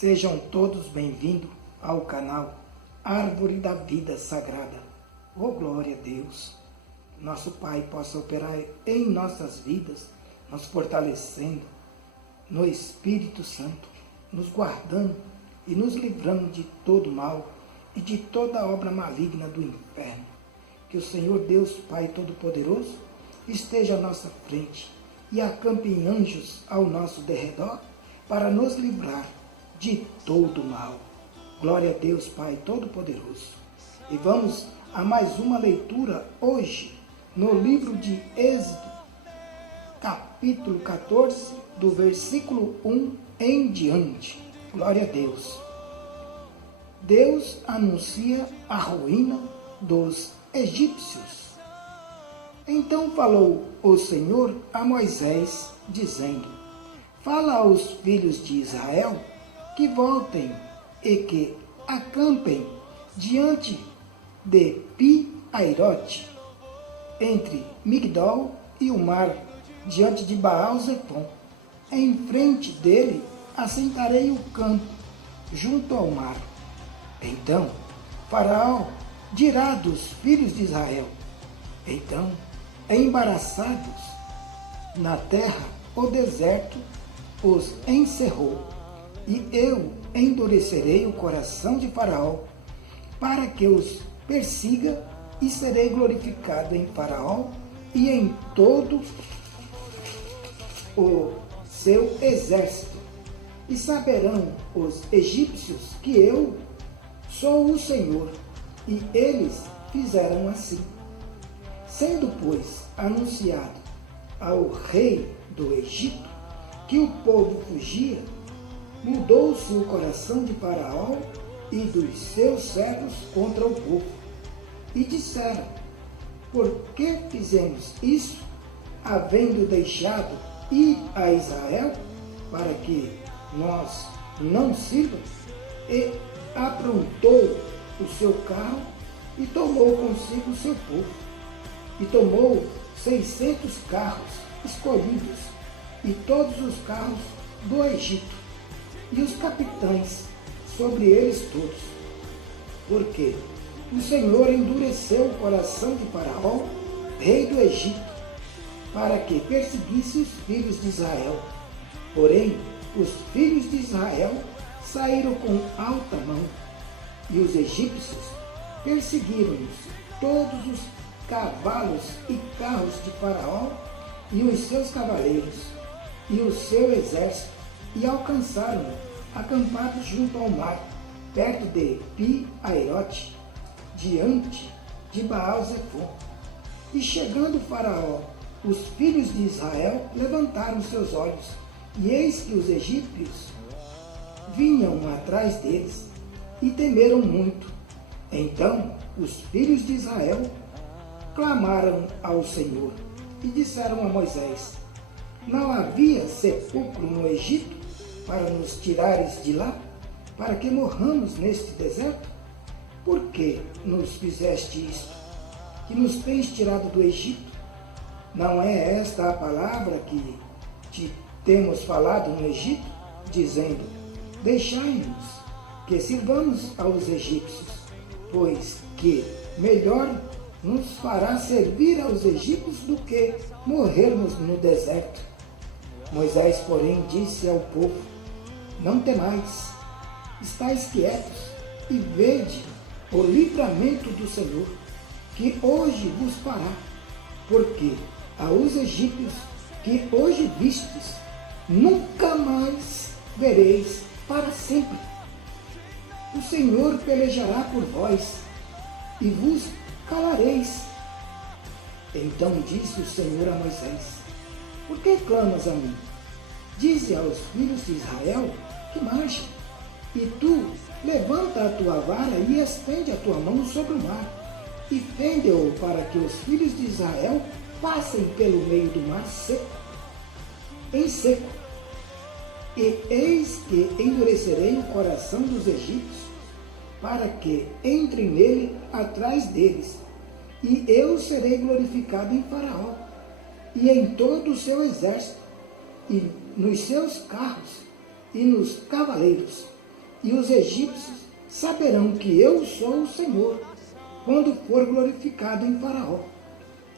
Sejam todos bem-vindos ao canal Árvore da Vida Sagrada. Oh, glória a Deus! Nosso Pai possa operar em nossas vidas, nos fortalecendo no Espírito Santo, nos guardando e nos livrando de todo mal e de toda obra maligna do inferno. Que o Senhor Deus, Pai Todo-Poderoso, esteja à nossa frente e acampe anjos ao nosso derredor para nos livrar de todo mal. Glória a Deus, Pai Todo-Poderoso. E vamos a mais uma leitura hoje no livro de Êxodo, capítulo 14, do versículo 1 em diante. Glória a Deus. Deus anuncia a ruína dos egípcios. Então falou o Senhor a Moisés, dizendo: Fala aos filhos de Israel que voltem e que acampem diante de Pi-Airote, entre Migdol e o mar, diante de Baal-Zefon. Em frente dele assentarei o campo, junto ao mar. Então Faraó dirá dos filhos de Israel: Então, embaraçados na terra, o deserto os encerrou, e eu endurecerei o coração de Faraó, para que os persiga, e serei glorificado em Faraó e em todo o seu exército. E saberão os egípcios que eu sou o Senhor. E eles fizeram assim. Sendo, pois, anunciado ao rei do Egito que o povo fugia, mudou-se o coração de Faraó e dos seus servos contra o povo. E disseram: Por que fizemos isso, havendo deixado ir a Israel, para que nós não sirvamos? E aprontou o seu carro e tomou consigo o seu povo. E tomou 600 carros escolhidos e todos os carros do Egito, e os capitães sobre eles todos. Porque o Senhor endureceu o coração de Faraó, rei do Egito, para que perseguisse os filhos de Israel. Porém, os filhos de Israel saíram com alta mão, e os egípcios perseguiram-nos todos os cavalos e carros de Faraó e os seus cavaleiros e o seu exército, e alcançaram-no acampados junto ao mar, perto de Pi-Airote, diante de Baal-Zefon. E chegando Faraó, os filhos de Israel levantaram seus olhos, e eis que os egípcios vinham atrás deles, e temeram muito. Então os filhos de Israel clamaram ao Senhor, e disseram a Moisés: Não havia sepulcro no Egito para nos tirares de lá, para que morramos neste deserto? Por que nos fizeste isto, que nos tens tirado do Egito? Não é esta a palavra que te temos falado no Egito, dizendo: Deixai-nos que sirvamos aos egípcios, pois que melhor nos fará servir aos egípcios do que morrermos no deserto. Moisés, porém, disse ao povo: Não temais, estais quietos e vede o livramento do Senhor, que hoje vos fará, porque aos egípcios que hoje vistes, nunca mais vereis para sempre. O Senhor pelejará por vós, e vos calareis. Então disse o Senhor a Moisés: Por que clamas a mim? Dize aos filhos de Israel que marchem, e tu levanta a tua vara e estende a tua mão sobre o mar, e fende-o para que os filhos de Israel passem pelo meio do mar seco, em seco. E eis que endurecerei o coração dos egípcios, para que entrem nele atrás deles, e eu serei glorificado em Faraó, e em todo o seu exército, e nos seus carros, e nos cavaleiros, e os egípcios saberão que eu sou o Senhor, quando for glorificado em Faraó,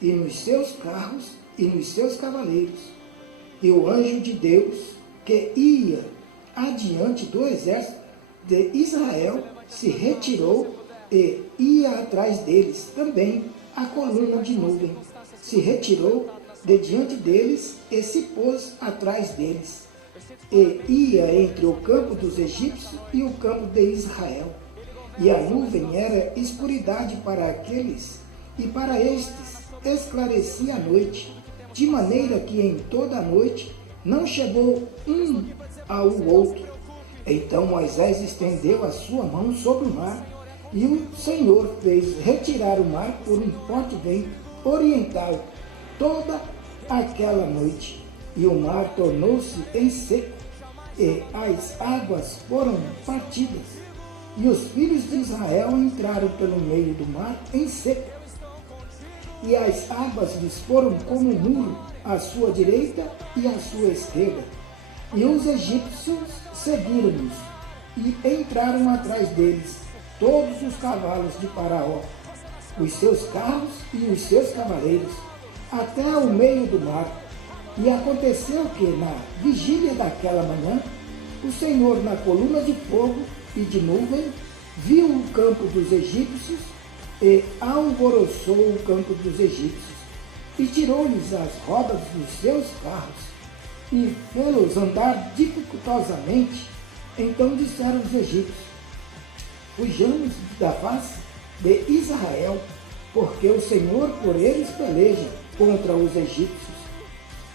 e nos seus carros e nos seus cavaleiros. E o anjo de Deus, que ia adiante do exército de Israel, se retirou e ia atrás deles. Também a coluna de nuvem se retirou de diante deles e se pôs atrás deles. E ia entre o campo dos egípcios e o campo de Israel. E a nuvem era escuridade para aqueles, e para estes esclarecia a noite, de maneira que em toda a noite não chegou um ao outro. Então Moisés estendeu a sua mão sobre o mar, e o Senhor fez retirar o mar por um forte vento oriental toda aquela noite. E o mar tornou-se em seco, e as águas foram partidas. E os filhos de Israel entraram pelo meio do mar em seco, e as águas lhes foram como um muro à sua direita e à sua esquerda. E os egípcios seguiram-nos e entraram atrás deles todos os cavalos de Faraó, os seus carros e os seus cavaleiros, até ao meio do mar. E aconteceu que, na vigília daquela manhã, o Senhor, na coluna de fogo e de nuvem, viu o campo dos egípcios e alvoroçou o campo dos egípcios, e tirou-lhes as rodas dos seus carros, e fê-los andar dificultosamente. Então disseram os egípcios: fujamos da face de Israel, porque o Senhor por eles peleja contra os egípcios.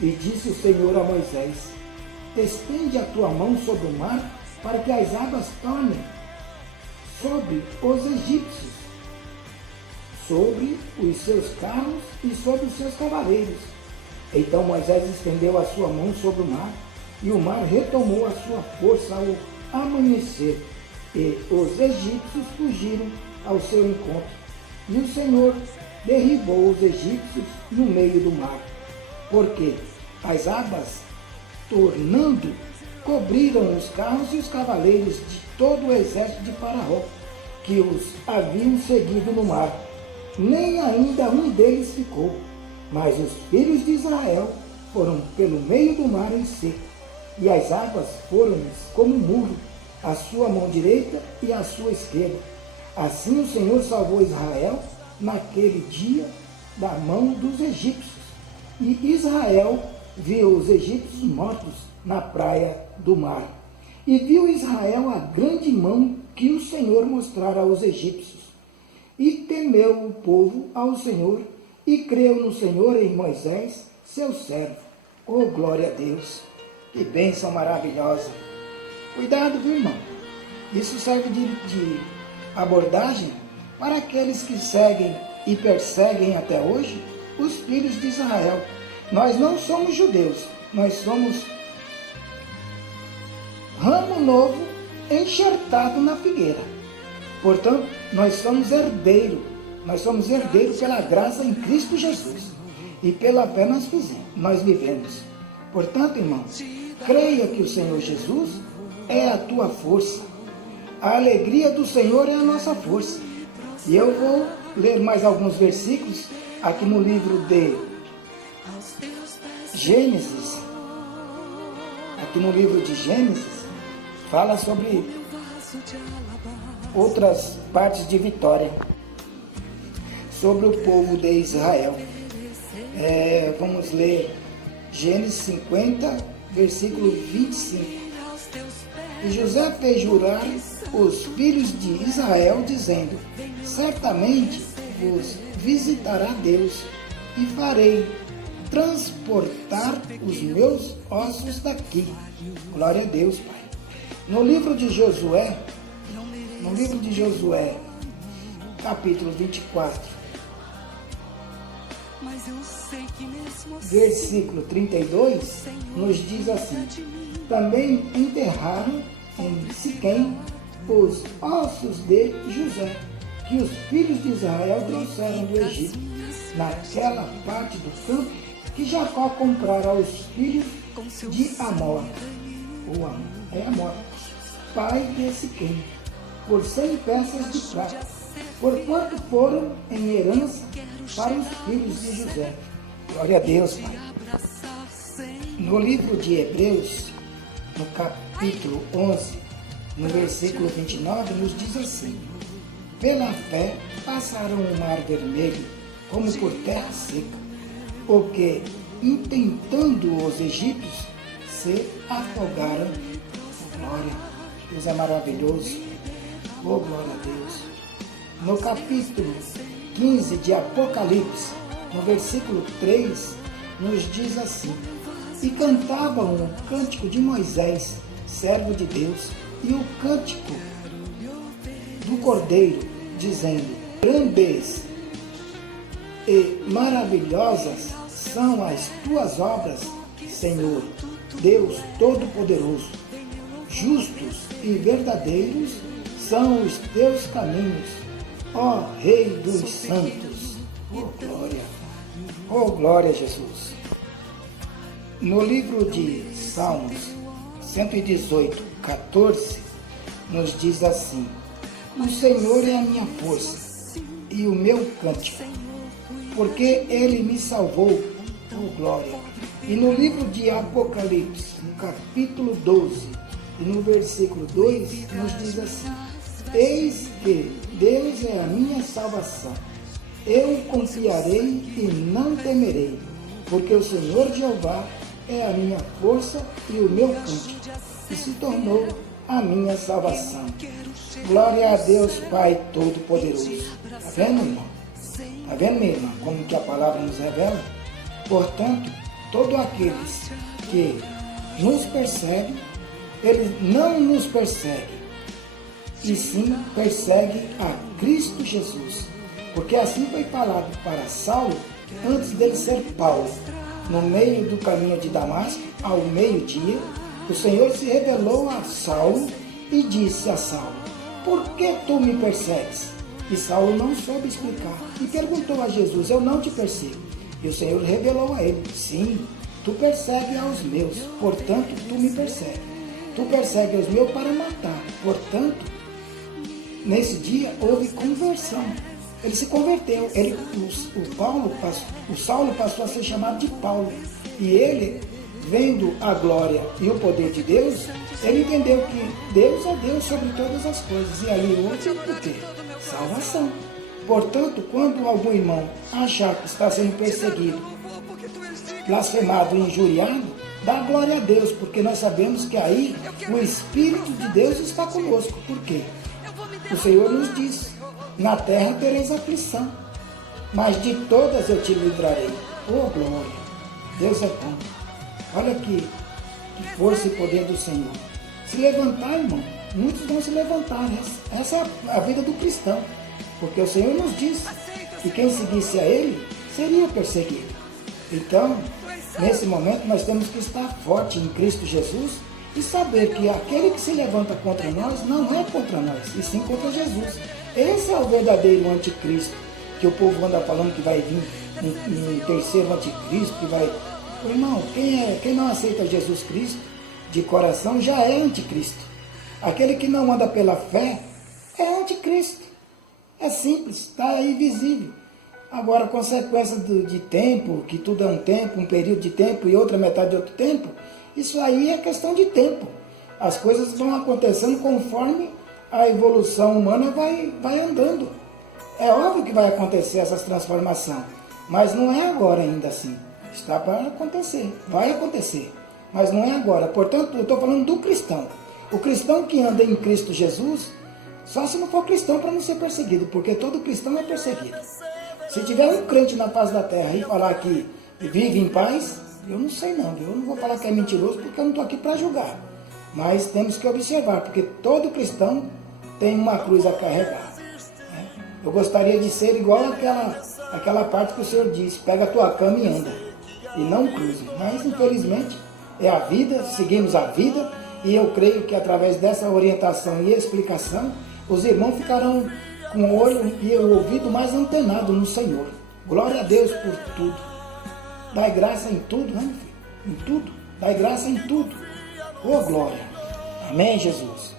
E disse o Senhor a Moisés: estende a tua mão sobre o mar, para que as águas tornem sobre os egípcios, sobre os seus carros e sobre os seus cavaleiros. Então Moisés estendeu a sua mão sobre o mar, e o mar retomou a sua força ao amanhecer, e os egípcios fugiram ao seu encontro. E o Senhor derribou os egípcios no meio do mar, porque as águas, tornando, cobriram os carros e os cavaleiros de todo o exército de Faraó, que os haviam seguido no mar. Nem ainda um deles ficou, mas os filhos de Israel foram pelo meio do mar em seco, e as águas foram-lhes como um muro, à sua mão direita e à sua esquerda. Assim o Senhor salvou Israel naquele dia da mão dos egípcios. E Israel viu os egípcios mortos na praia do mar. E viu Israel a grande mão que o Senhor mostrara aos egípcios. E temeu o povo ao Senhor, e creu no Senhor e em Moisés, seu servo. Oh, glória a Deus! Que bênção maravilhosa! Cuidado, viu, irmão? Isso serve de abordagem para aqueles que seguem e perseguem até hoje os filhos de Israel. Nós não somos judeus, nós somos ramo novo enxertado na figueira. Portanto, nós somos herdeiros pela graça em Cristo Jesus. E pela fé nós vivemos. Portanto, irmão, creia que o Senhor Jesus é a tua força. A alegria do Senhor é a nossa força. E eu vou ler mais alguns versículos aqui no livro de Gênesis. Aqui no livro de Gênesis, fala sobre outras partes de vitória, sobre o povo de Israel. Vamos ler Gênesis 50, versículo 25. E José fez jurar os filhos de Israel, dizendo: certamente vos visitará Deus, e farei transportar os meus ossos daqui. Glória a Deus, Pai. No livro de Josué, capítulo 24, versículo 32, nos diz assim: também enterraram em Siquém os ossos de José, que os filhos de Israel trouxeram do Egito, naquela parte do campo que Jacó comprara aos filhos de Amor. Amor. pai de Siquém, por 100 peças de prata, porquanto foram em herança para os filhos de José. Glória a Deus, Pai. No livro de Hebreus, no capítulo 11, no versículo 29, nos diz assim: pela fé passaram o mar vermelho como por terra seca, porque, intentando os egípcios, se afogaram. Glória, Deus é maravilhoso. Oh, glória a Deus. No capítulo 15 de Apocalipse, no versículo 3, nos diz assim: e cantavam o cântico de Moisés, servo de Deus, e o cântico do Cordeiro, dizendo: grandes e maravilhosas são as tuas obras, Senhor, Deus Todo-Poderoso. Justos e verdadeiros são os teus caminhos, ó Rei dos Santos. Oh, glória! Oh, glória a Jesus! No livro de Salmos 118, 14, nos diz assim: o Senhor é a minha força e o meu cântico, porque Ele me salvou. Oh, glória! E no livro de Apocalipse, no capítulo 12, e no versículo 2, nos diz assim: eis que Deus é a minha salvação. Eu confiarei e não temerei, porque o Senhor Jeová é a minha força e o meu cântico, e se tornou a minha salvação. Glória a Deus, Pai Todo-Poderoso. Está vendo, irmão? Está vendo, minha irmã, como que a palavra nos revela? Portanto, todos aqueles que nos perseguem, eles não nos perseguem, e sim perseguem a Cristo Jesus. Porque assim foi falado para Saulo, antes dele ser Paulo. No meio do caminho de Damasco, ao meio-dia, o Senhor se revelou a Saulo e disse a Saulo: por que tu me persegues? E Saulo não soube explicar e perguntou a Jesus: eu não te persigo. E o Senhor revelou a ele: sim, tu persegues aos meus, portanto tu me persegues. Tu persegues os meus para matar, portanto, nesse dia houve conversão. Ele se converteu. O Saulo passou a ser chamado de Paulo. E ele, vendo a glória e o poder de Deus, ele entendeu que Deus é Deus sobre todas as coisas. E ali houve o quê? Salvação. Portanto, quando algum irmão achar que está sendo perseguido, blasfemado e injuriado, dá glória a Deus, porque nós sabemos que aí o Espírito de Deus está conosco. Por quê? O Senhor nos diz: na terra tereis aflição, mas de todas eu te livrarei. Oh, glória! Deus é bom. Olha aqui, que força e poder do Senhor. Se levantar, irmão, muitos vão se levantar. Essa é a vida do cristão. Porque o Senhor nos diz que quem seguisse a Ele seria perseguido. Então, nesse momento, nós temos que estar forte em Cristo Jesus e saber que aquele que se levanta contra nós não é contra nós, e sim contra Jesus. Esse é o verdadeiro anticristo, que o povo anda falando que vai vir um terceiro anticristo, que vai... Irmão, quem não aceita Jesus Cristo de coração já é anticristo. Aquele que não anda pela fé é anticristo. É simples, está aí visível. Agora, a consequência de tempo, que tudo é um tempo, um período de tempo e outra metade de outro tempo, isso aí é questão de tempo. As coisas vão acontecendo conforme a evolução humana vai andando. É óbvio que vai acontecer essas transformações, mas não é agora ainda assim. Está para acontecer, vai acontecer, mas não é agora. Portanto, eu estou falando do cristão. O cristão que anda em Cristo Jesus, só se não for cristão para não ser perseguido, porque todo cristão é perseguido. Se tiver um crente na face da terra e falar que vive em paz, eu não sei não, eu não vou falar que é mentiroso, porque eu não estou aqui para julgar. Mas temos que observar, porque todo cristão tem uma cruz a carregar. Né? Eu gostaria de ser igual aquela parte que o Senhor diz: pega a tua cama e anda, e não cruze. Mas infelizmente é a vida, seguimos a vida, e eu creio que através dessa orientação e explicação, os irmãos ficarão com o olho e o ouvido mais antenado no Senhor. Glória a Deus por tudo. Dai graça em tudo, né, filho? Em tudo. Dai graça em tudo. Oh, glória. Amém, Jesus.